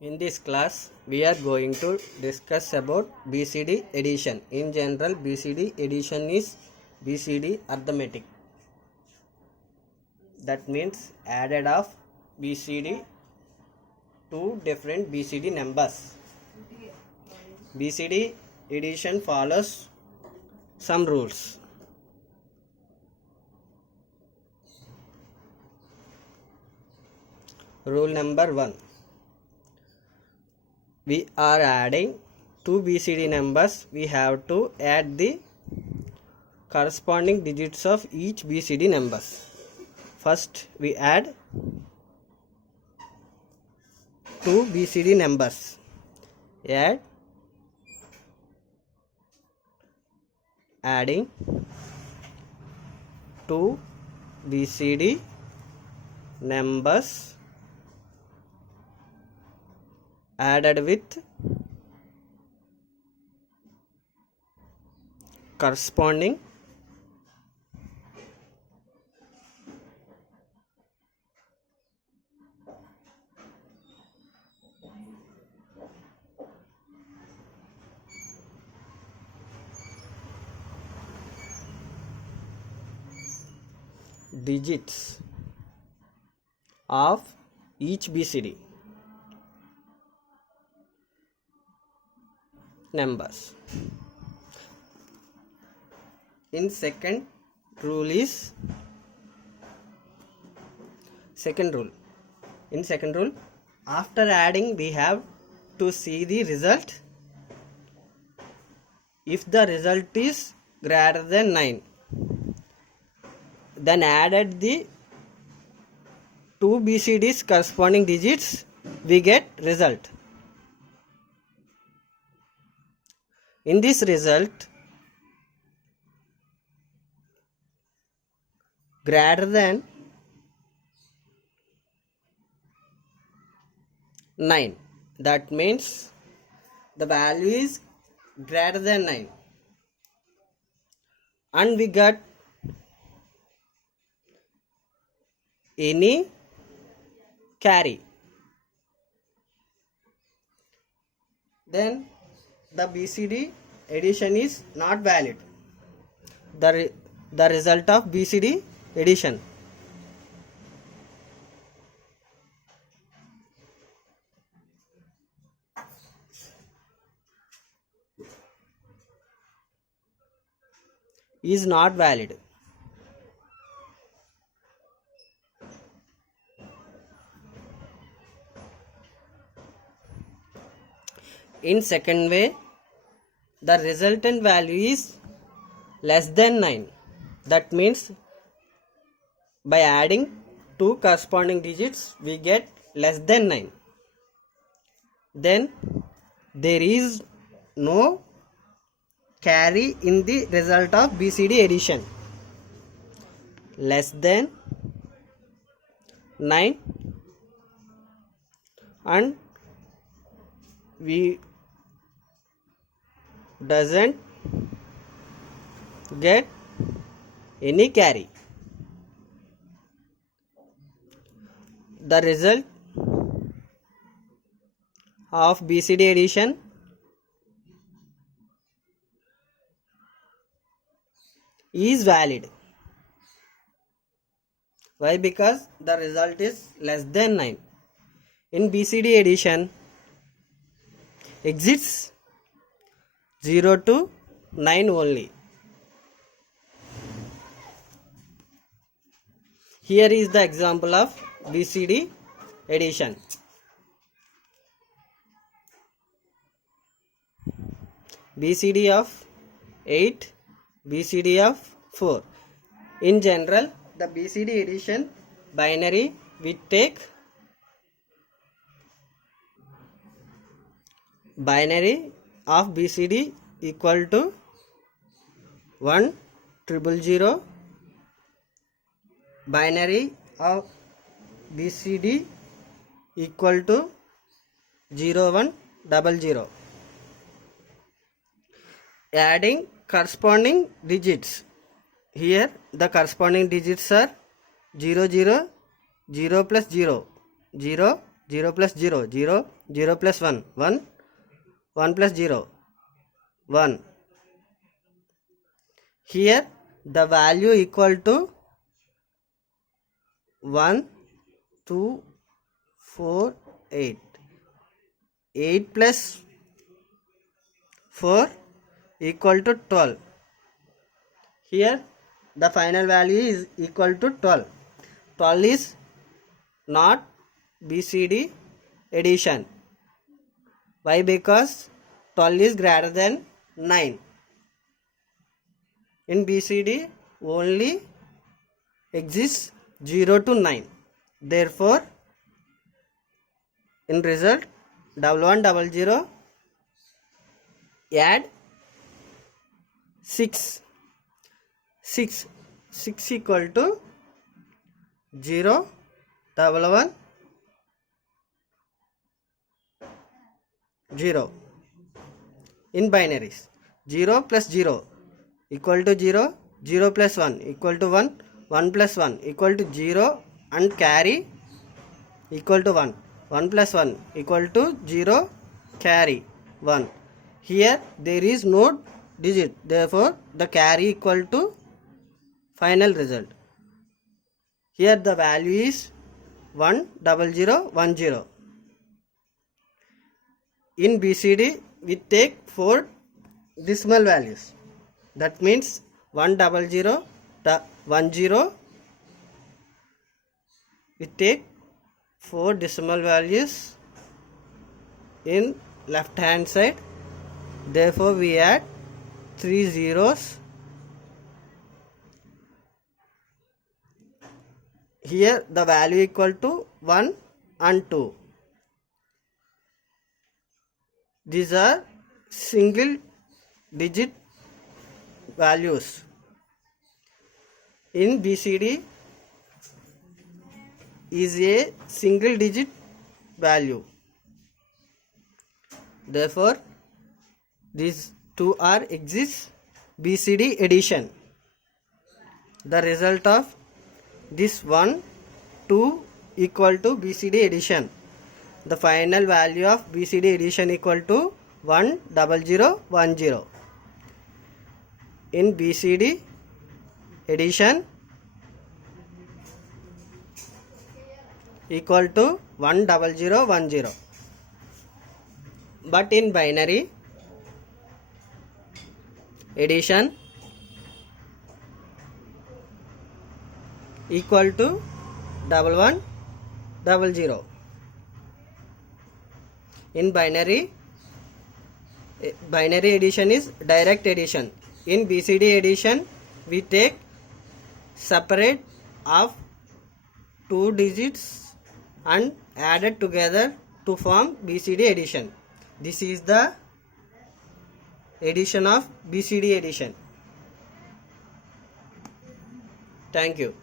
In this class, we are going to discuss about BCD addition. In general, BCD addition is BCD arithmetic. That means added of BCD two different BCD numbers. BCD addition follows some rules. Rule number 1. We are adding two BCD numbers. We have to add the corresponding digits of each BCD numbers. First, we add two BCD numbers. Adding two BCD numbers added with corresponding digits of each BCD numbers. In second rule, after adding we have to see the result. If the result is greater than 9, then added the two BCD's corresponding digits, we get result. In this result, greater than 9, that means the value is greater than 9, and we got any carry, then the BCD addition is not valid. The result of BCD addition is not valid. In second way, the resultant value is less than 9. That means by adding two corresponding digits, we get less than 9. Then there is no carry in the result of BCD addition. Less than 9, and we doesn't get any carry. The result of BCD addition is valid. Why? Because the result is less than 9. In BCD addition, exists 0 to 9 only. Here is the example of BCD addition. BCD of 8, BCD of 4. In general, the BCD addition binary, we take binary of BCD equal to 1 000, binary of BCD equal to 0 1 000. Adding corresponding digits. Here the corresponding digits are 0 0 0 plus 0 0 0 plus 0, 0, 0 plus 1, 1, 1 plus 0, 1. Here the value equal to 1, 2, 4, 8. 8 plus 4 equal to 12. Here the final value is equal to 12. 12 is not BCD addition. Why? Because 12 is greater than 9. In BCD only exists 0 to 9. Therefore, in result 1100 add 6 equal to 0 11 0. In binaries 0 plus 0 equal to 0, 0 plus 1 equal to 1, 1 plus 1 equal to 0 and carry equal to 1, 1 plus 1 equal to 0, carry 1. Here there is no digit, therefore the carry equal to final result. Here the value is 10010. In BCD we take 4 decimal values. That means 10010. We take 4 decimal values in left hand side. Therefore we add 3 zeros. Here the value equal to 1 and 2. These are single digit values. In BCD is a single digit value. Therefore these two are exist BCD addition. The result of this 1, 2 equal to BCD addition. The final value of BCD addition equal to 10010. In BCD addition equal to 10010. But in binary addition equal to 1100. In binary addition is direct addition. In BCD addition we take separate of 2 digits and added together to form BCD addition. This is the addition of BCD addition. Thank you.